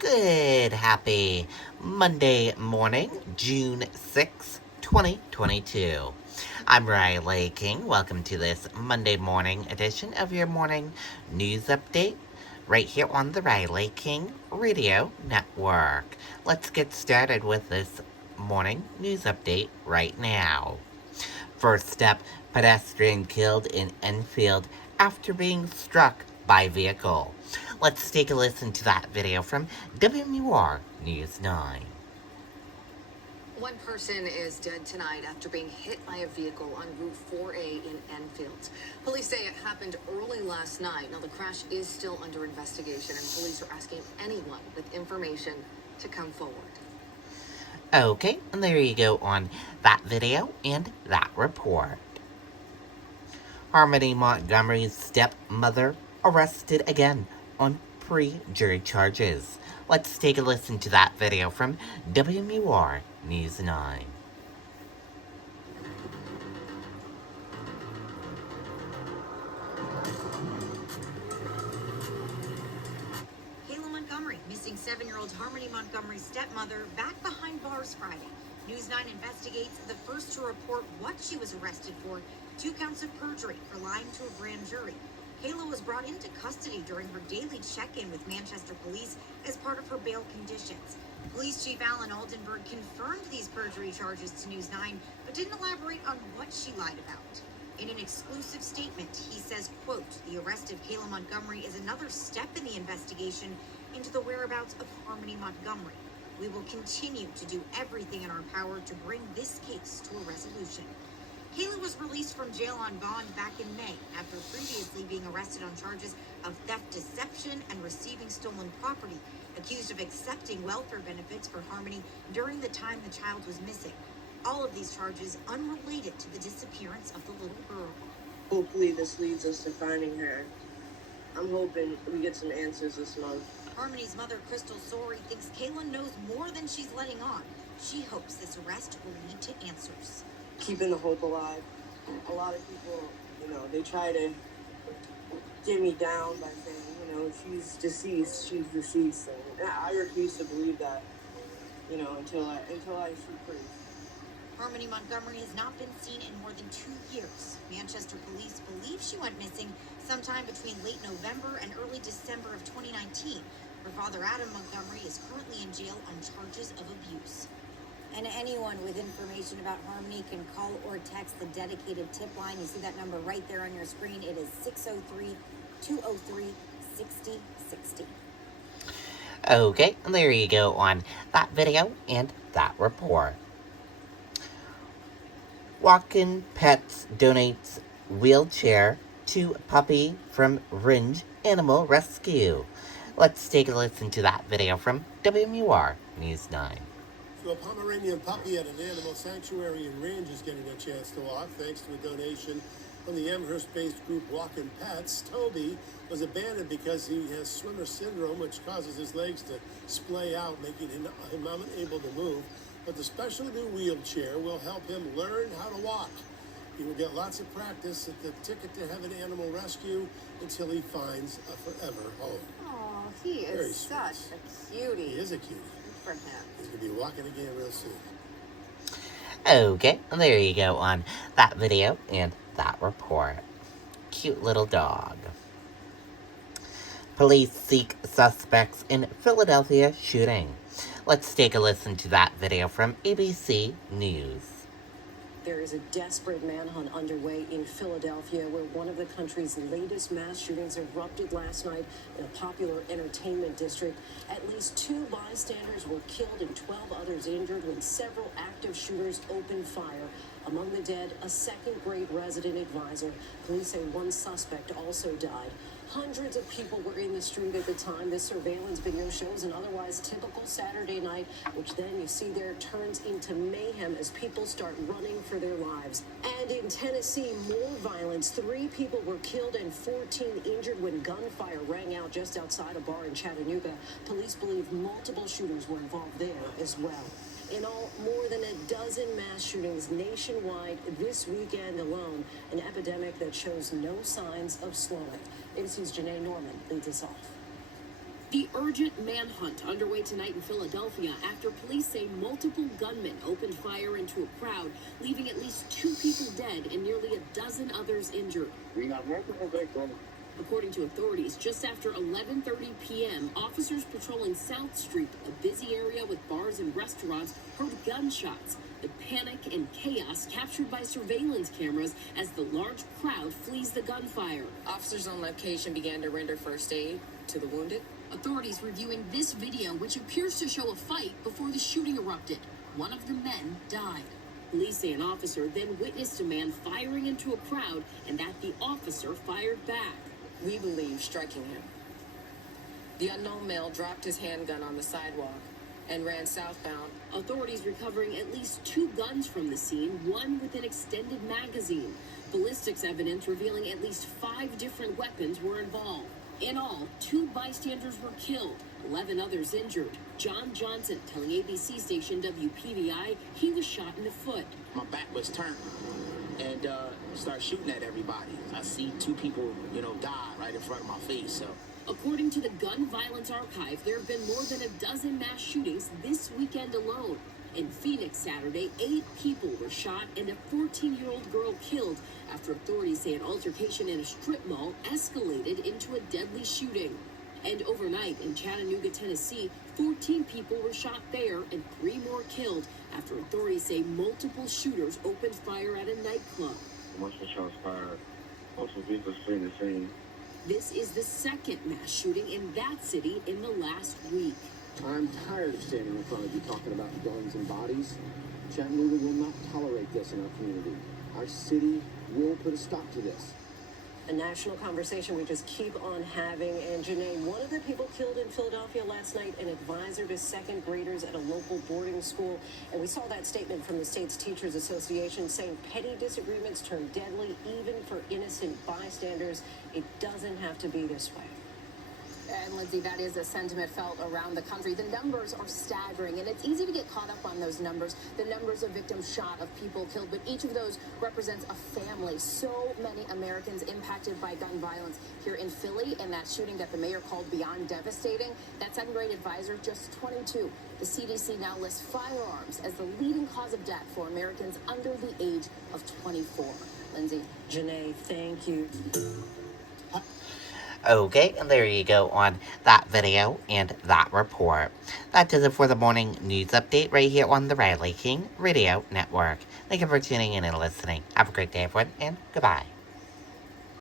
Good, happy Monday morning, June 6th, 2022. I'm Riley King. Welcome to this Monday morning edition of your morning news update right here on the Riley King Radio Network. Let's get started with this morning news update right now. First up, pedestrian killed in Enfield after being struck by vehicle. Let's take a listen to that video from WMUR News 9. One person is dead tonight after being hit by a vehicle on Route 4A in Enfield. Police say it happened early last night. Now, the crash is still under investigation, and police are asking anyone with information to come forward. Okay, and there you go on that video and that report. Harmony Montgomery's stepmother arrested again on pre-jury charges. Let's take a listen to that video from WMUR News 9. Kayla Montgomery, missing 7-year-old Harmony Montgomery's stepmother, back behind bars Friday. News 9 investigates, the first to report what she was arrested for, 2 counts of perjury for lying to a grand jury. Kayla was brought into custody during her daily check-in with Manchester Police as part of her bail conditions. Police Chief Alan Aldenburg confirmed these perjury charges to News 9, but didn't elaborate on what she lied about. In an exclusive statement, he says, quote, "The arrest of Kayla Montgomery is another step in the investigation into the whereabouts of Harmony Montgomery. We will continue to do everything in our power to bring this case to a resolution." Kayla was released from jail on bond back in May after previously being arrested on charges of theft, deception, and receiving stolen property, accused of accepting welfare benefits for Harmony during the time the child was missing. All of these charges unrelated to the disappearance of the little girl. Hopefully this leads us to finding her. I'm hoping we get some answers this month. Harmony's mother, Crystal Sorey, thinks Kayla knows more than she's letting on. She hopes this arrest will lead to answers. Keeping the hope alive. A lot of people, they try to get me down by saying, she's deceased. And I refuse to believe that, until I see proof. Harmony Montgomery has not been seen in more than 2 years. Manchester Police believe she went missing sometime between late November and early December of 2019. Her father, Adam Montgomery, is currently in jail on charges of abuse. And anyone with information about Harmony can call or text the dedicated tip line. You see that number right there on your screen. It is 603-203-6060. Okay, and there you go on that video and that report. Walkin' Pets donates wheelchair to puppy from Ringe Animal Rescue. Let's take a listen to that video from WMUR News 9. So a Pomeranian puppy at an animal sanctuary in Ringe is getting a chance to walk thanks to a donation from the Amherst-based group Walkin' Pets. Toby was abandoned because he has swimmer syndrome, which causes his legs to splay out, making him unable to move. But the special new wheelchair will help him learn how to walk. He will get lots of practice at the Ticket to Heaven Animal Rescue until he finds a forever home. Oh, he is such a cutie. He is a cutie. Good for him. He's going to be walking again real soon. Okay, and there you go on that video and that report. Cute little dog. Police seek suspects in Philadelphia shooting. Let's take a listen to that video from ABC News. There is a desperate manhunt underway in Philadelphia, where one of the country's latest mass shootings erupted last night in a popular entertainment district. At least 2 bystanders were killed and 12 others injured when several active shooters opened fire. Among the dead, a second-grade resident advisor. Police say one suspect also died. Hundreds of people were in the street at the time. This surveillance video shows an otherwise typical Saturday night, which then you see there turns into mayhem as people start running for their lives. And in Tennessee, more violence. 3 people were killed and 14 injured when gunfire rang out just outside a bar in Chattanooga. Police believe multiple shooters were involved there as well. In all, more than a dozen mass shootings nationwide this weekend alone, an epidemic that shows no signs of slowing. ABC's Janae Norman leads us off. The urgent manhunt underway tonight in Philadelphia after police say multiple gunmen opened fire into a crowd, leaving at least 2 people dead and nearly a dozen others injured. We got multiple victims. According to authorities, just after 11:30 p.m., officers patrolling South Street, a busy area with bars and restaurants, heard gunshots. The panic and chaos captured by surveillance cameras as the large crowd flees the gunfire. Officers on location began to render first aid to the wounded. Authorities reviewing this video, which appears to show a fight before the shooting erupted. One of the men died. Police say an officer then witnessed a man firing into a crowd and that the officer fired back. We believe striking him. The unknown male dropped his handgun on the sidewalk and ran southbound. Authorities recovering at least 2 guns from the scene, one with an extended magazine. Ballistics evidence revealing at least 5 different weapons were involved. In all, 2 bystanders were killed, 11 others injured. John Johnson telling ABC station WPVI he was shot in the foot. My back was turned and started shooting at everybody. I see 2 people, die right in front of my face. So, according to the Gun Violence Archive, there have been more than a dozen mass shootings this weekend alone. In Phoenix Saturday, 8 people were shot and a 14-year-old girl killed after authorities say an altercation in a strip mall escalated into a deadly shooting. And overnight in Chattanooga, Tennessee, 14 people were shot there and 3 more killed after authorities say multiple shooters opened fire at a nightclub. Once the shots fired, multiple people fleeing the scene. This is the 2nd mass shooting in that city in the last week. I'm tired of standing in front of you talking about guns and bodies. Chattanooga will not tolerate this in our community. Our city will put a stop to this. A national conversation we just keep on having. And Janae, one of the people killed in Philadelphia last night, an advisor to 2nd graders at a local boarding school. And we saw that statement from the state's Teachers Association saying petty disagreements turn deadly even for innocent bystanders. It doesn't have to be this way. And Lindsay, that is a sentiment felt around the country. The numbers are staggering, and it's easy to get caught up on those numbers, the numbers of victims shot, of people killed, but each of those represents a family. So many Americans impacted by gun violence here in Philly, and that shooting that the mayor called beyond devastating. That 2nd grade advisor, just 22. The CDC now lists firearms as the leading cause of death for Americans under the age of 24. Lindsay. Janae, thank you. Okay, and there you go on that video and that report. That does it for the morning news update right here on the Riley King Radio Network. Thank you for tuning in and listening. Have a great day, everyone, and goodbye.